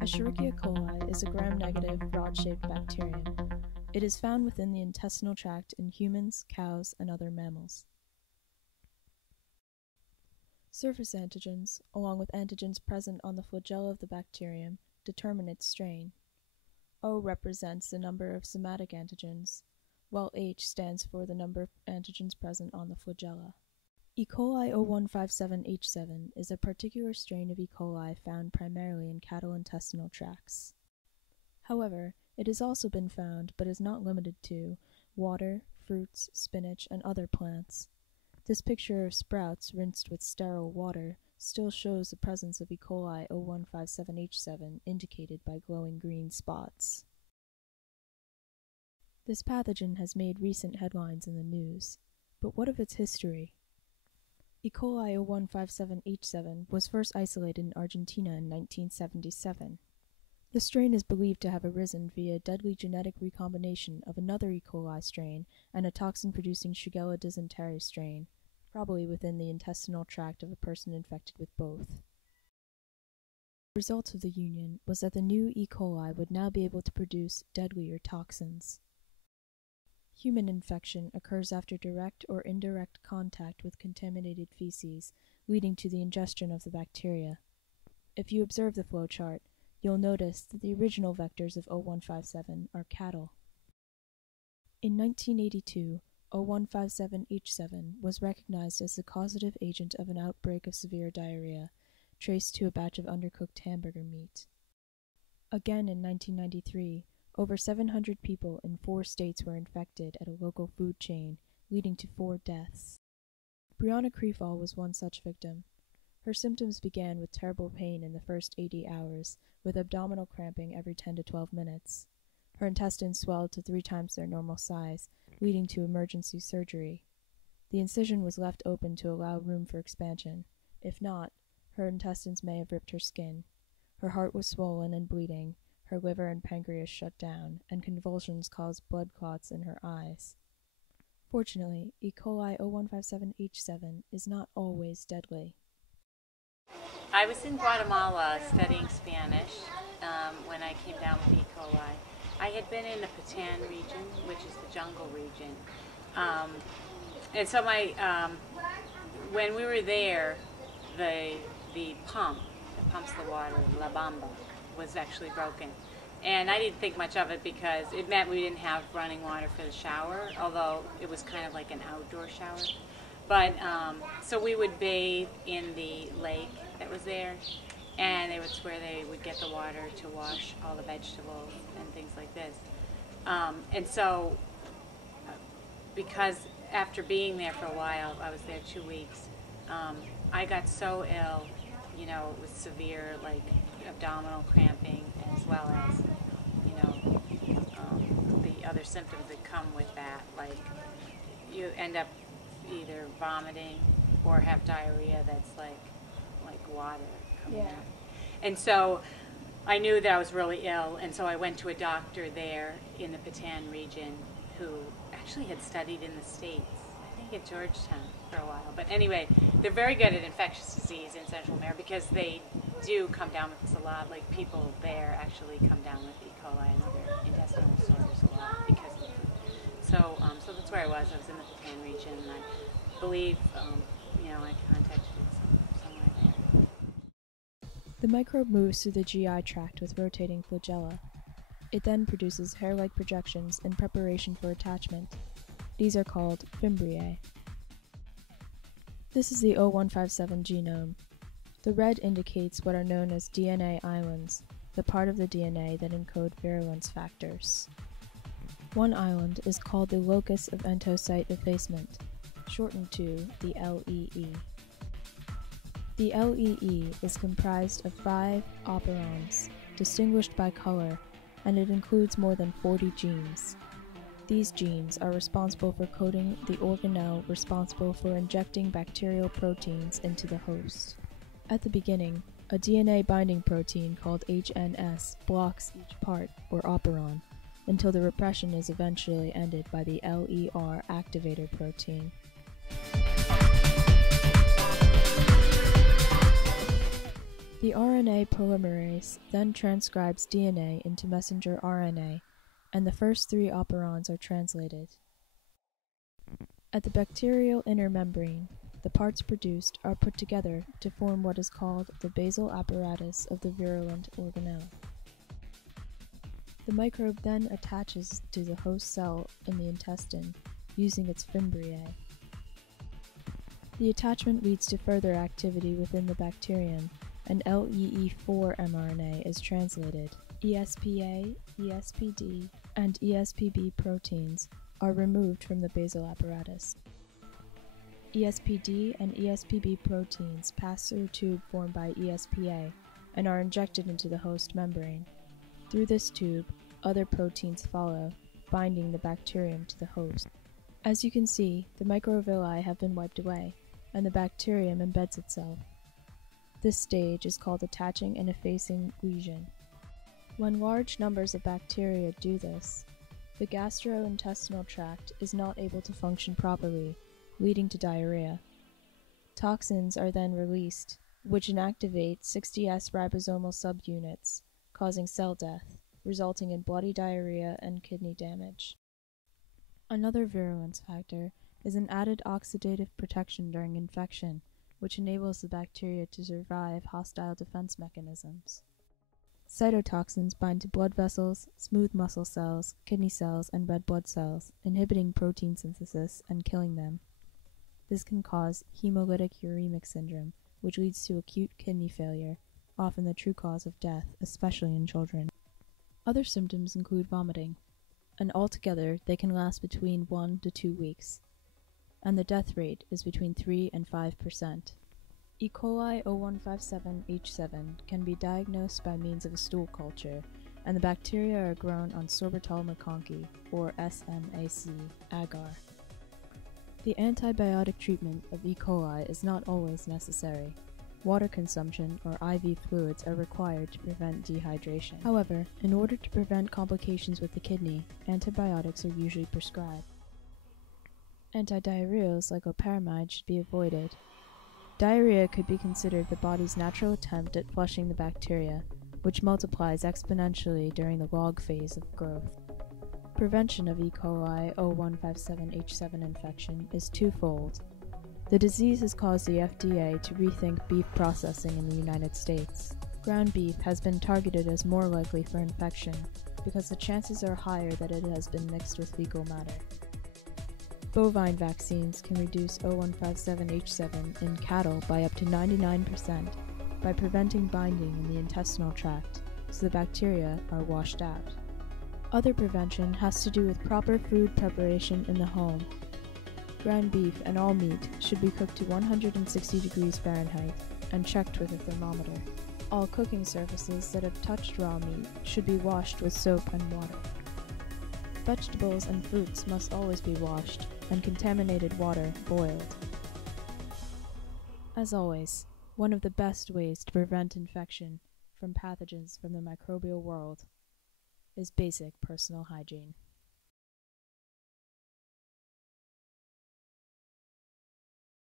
Escherichia coli is a gram-negative, rod-shaped bacterium. It is found within the intestinal tract in humans, cows, and other mammals. Surface antigens, along with antigens present on the flagella of the bacterium, determine its strain. O represents the number of somatic antigens, while H stands for the number of antigens present on the flagella. E. coli 0157H7 is a particular strain of E. coli found primarily in cattle intestinal tracts. However, it has also been found, but is not limited to, water, fruits, spinach, and other plants. This picture of sprouts rinsed with sterile water still shows the presence of E. coli 0157H7 indicated by glowing green spots. This pathogen has made recent headlines in the news, but what of its history? E. coli 0157H7 was first isolated in Argentina in 1977. The strain is believed to have arisen via deadly genetic recombination of another E. coli strain and a toxin-producing Shigella dysentery strain, probably within the intestinal tract of a person infected with both. The result of the union was that the new E. coli would now be able to produce deadlier toxins. Human infection occurs after direct or indirect contact with contaminated feces, leading to the ingestion of the bacteria. If you observe the flowchart, you'll notice that the original vectors of 0157 are cattle. In 1982, 0157H7 was recognized as the causative agent of an outbreak of severe diarrhea, traced to a batch of undercooked hamburger meat. Again in 1993, over 700 people in 4 states were infected at a local food chain, leading to 4 deaths. Brianna Krefall was one such victim. Her symptoms began with terrible pain in the first 80 hours, with abdominal cramping every 10 to 12 minutes. Her intestines swelled to 3 times their normal size, leading to emergency surgery. The incision was left open to allow room for expansion. If not, her intestines may have ripped her skin. Her heart was swollen and bleeding, her liver and pancreas shut down, and convulsions caused blood clots in her eyes. Fortunately, E. coli 0157H7 is not always deadly. I was in Guatemala studying Spanish when I came down with E. coli. I had been in the Patan region, which is the jungle region. And so when we were there, the pump that pumps the water, La Bamba, was actually broken. And I didn't think much of it because it meant we didn't have running water for the shower, although it was kind of like an outdoor shower. But so we would bathe in the lake that was there, and it's where they would get the water to wash all the vegetables and things like this. And so, because after being there for a while, I was there 2 weeks, I got so ill, with severe, abdominal cramping, as well as, the other symptoms that come with that, like you end up either vomiting or have diarrhea that's like water coming out. And so I knew that I was really ill, and so I went to a doctor there in the Patan region who actually had studied in the States, I think at Georgetown for a while. But anyway, they're very good at infectious disease in Central America because they do come down with this a lot. Like people there actually come down with E. coli and other intestinal disorders a lot because of it. So that's where I was. I was in the Patan region, and I believe, I contacted somewhere there. The microbe moves through the GI tract with rotating flagella. It then produces hair-like projections in preparation for attachment. These are called fimbriae. This is the 0157 genome. The red indicates what are known as DNA islands, the part of the DNA that encode virulence factors. One island is called the locus of entocyte effacement, shortened to the LEE. The LEE is comprised of 5 operons, distinguished by color, and it includes more than 40 genes. These genes are responsible for coding the organelle responsible for injecting bacterial proteins into the host. At the beginning, a DNA binding protein called HNS blocks each part, or operon, until the repression is eventually ended by the LER activator protein. The RNA polymerase then transcribes DNA into messenger RNA, and the first three operons are translated. At the bacterial inner membrane, the parts produced are put together to form what is called the basal apparatus of the virulent organelle. The microbe then attaches to the host cell in the intestine using its fimbriae. The attachment leads to further activity within the bacterium, and LEE4 mRNA is translated. ESPA, ESPD, and ESPB proteins are removed from the basal apparatus. ESPD and ESPB proteins pass through a tube formed by ESPA and are injected into the host membrane. Through this tube, other proteins follow, binding the bacterium to the host. As you can see, the microvilli have been wiped away, and the bacterium embeds itself. This stage is called attaching and effacing lesion. When large numbers of bacteria do this, the gastrointestinal tract is not able to function properly, leading to diarrhea. Toxins are then released, which inactivate 60S ribosomal subunits, causing cell death, resulting in bloody diarrhea and kidney damage. Another virulence factor is an added oxidative protection during infection, which enables the bacteria to survive hostile defense mechanisms. Cytotoxins bind to blood vessels, smooth muscle cells, kidney cells, and red blood cells, inhibiting protein synthesis and killing them. This can cause hemolytic uremic syndrome, which leads to acute kidney failure, often the true cause of death, especially in children. Other symptoms include vomiting, and altogether they can last between 1 to 2 weeks, and the death rate is between 3 and 5%. E. coli 0157H7 can be diagnosed by means of a stool culture, and the bacteria are grown on sorbitol McConkey, or SMAC, agar. The antibiotic treatment of E. coli is not always necessary. Water consumption or IV fluids are required to prevent dehydration. However, in order to prevent complications with the kidney, antibiotics are usually prescribed. Antidiarrheals like loperamide should be avoided. Diarrhea could be considered the body's natural attempt at flushing the bacteria, which multiplies exponentially during the log phase of growth. Prevention of E. coli 0157H7 infection is twofold. The disease has caused the FDA to rethink beef processing in the United States. Ground beef has been targeted as more likely for infection because the chances are higher that it has been mixed with fecal matter. Bovine vaccines can reduce 0157H7 in cattle by up to 99% by preventing binding in the intestinal tract, so the bacteria are washed out. Other prevention has to do with proper food preparation in the home. Ground beef and all meat should be cooked to 160 degrees Fahrenheit and checked with a thermometer. All cooking surfaces that have touched raw meat should be washed with soap and water. Vegetables and fruits must always be washed, and contaminated water boiled. As always, one of the best ways to prevent infection from pathogens from the microbial world is basic personal hygiene.